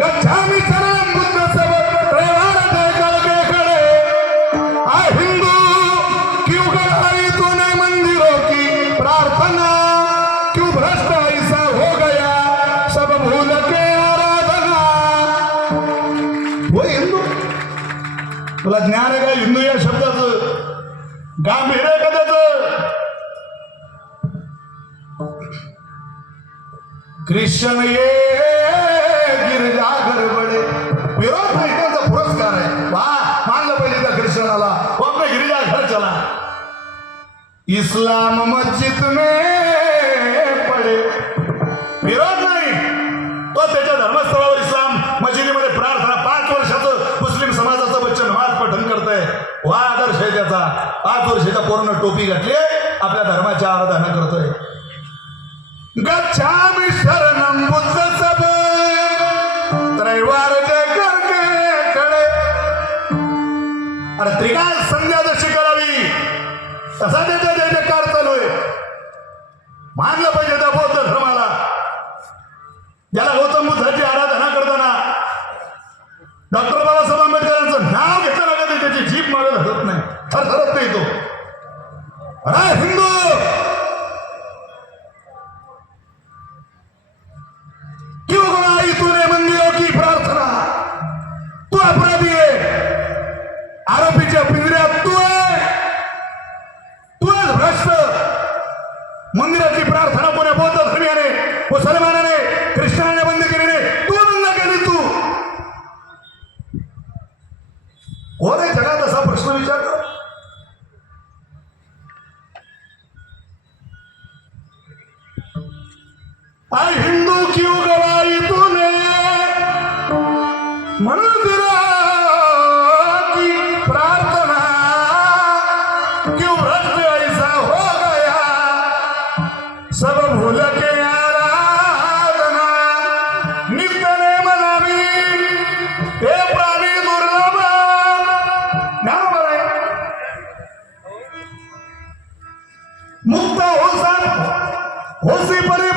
गच्छामि शरणं बुद्ध सब त्रैवार जय कर के खड़े। आ हिंदू क्यों कराई तूने मंदिरों की प्रार्थना, क्यों भ्रष्ट ऐसा हो गया सब भूल के आराधना। वो हिंदू, तुला ज्ञान आहे का हिंदू या शब्दाचं गांभीर्य आहे का त्याचं? ख्रिश्चन ये गिरजाघर बडे, विरोध नाही त्यांचा पुरस्कार आहे. वा मानलं पाहिजे त्या ख्रिश्चनाला. वो अपने गिरजाघर चला. इस्लाम मस्जिद में पडे, विरोध नाही. तो त्याच्या धर्मस्थळावर इस्लाम मस्जिदीमध्ये प्रार्थना 5 वर्षाचं मुस्लिम समाजाचं बच्चन नमाज पठण करतंय. वा आदर्श आहे त्याचा. 5 वर्षाचा पूर्ण टोपी घातली, आपल्या धर्माची आराधना करतोय. गच्छामि शरणं बुद्ध सब त्रैवार जय करके खड़े. अरे त्रिकाल संध्या जशी करावी तसा त्याचा जय जयकार चालू आहे. मानलं पाहिजे त्या बौद्ध धर्माला. ज्याला गौतम बुद्धाची आराधना करताना डॉक्टर बाबासाहेब आंबेडकरांचं नाव घेताना कधी त्याची जीभ मागे धरत नाही, थरथरत नाही तो. अरे हिंदू, क्यों बनाई तूने मंदिरों की प्रार्थना? तू अपराधी आहे, आरोपीच्या पिंजऱ्यात तू आहे, तू आहेस भ्रष्ट. मंदिराची प्रार्थना कोण्या बौद्ध धर्मियाने, मुसलमानाने, ख्रिश्चनाने बंद केली नाही, तू बंद केली. तू कोण आहे जगात असा प्रश्न विचारतो? आई हिंदू क्यों गवाई तूने मंदिरों की प्रार्थना, क्यों भ्रष्ट ऐसा हो गया सब भूल के आराधना. नित्य नेम नामी हे प्राणी दुर्लभ. ज्ञानोबा आहे. मुक्त होसी परी